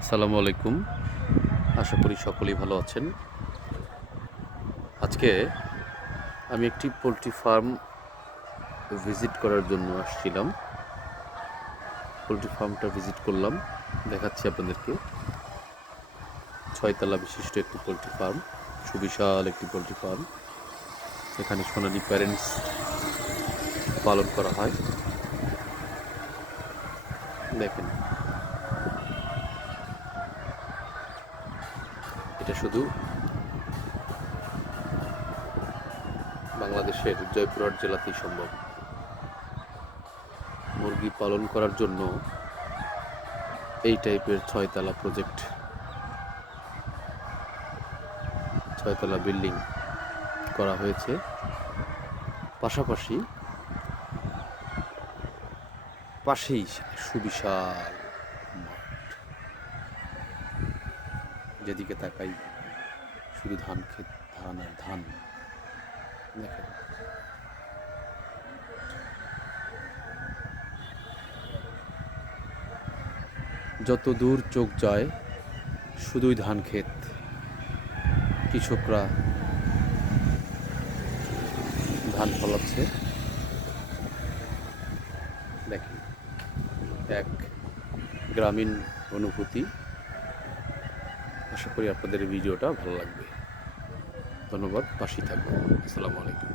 আসসালামু আলাইকুম। আশা করি সকলেই ভালো আছেন। আজকে আমি একটি পোলট্রি ফার্ম ভিজিট করার জন্য আসছিলাম। পোলট্রি ফার্মটা ভিজিট করলাম, দেখাচ্ছি আপনাদেরকে। 6 তলা বিশিষ্ট একটি পোলট্রি ফার্ম, সুবিশাল একটি পোলট্রি ফার্ম। এখানে সোনালী প্যারেন্টস পালন করা হয়। দেখেন, এটা শুধু বাংলাদেশের জয়পুরহাট জেলাতেই সম্ভব। মুরগি পালন করার জন্য এই টাইপের 6 তলা প্রজেক্ট, 6 তলা বিল্ডিং করা হয়েছে। পাশাপাশি পাশেই সুবিশাল মাঠ। যেদিকে তাকাই শুধু ধান ক্ষেত, ধান আর ধান। দেখেন, যত দূর চোখ যায় শুধুই ধান ক্ষেত। কৃষকরা ধান ফলাচ্ছে। দেখেন, এক গ্রামীণ অনুভূতি। আশা করি আপনাদের ভিডিওটা ভালো লাগবে। ধন্যবাদ, পাশেই থাকবেন। আসসালামু আলাইকুম।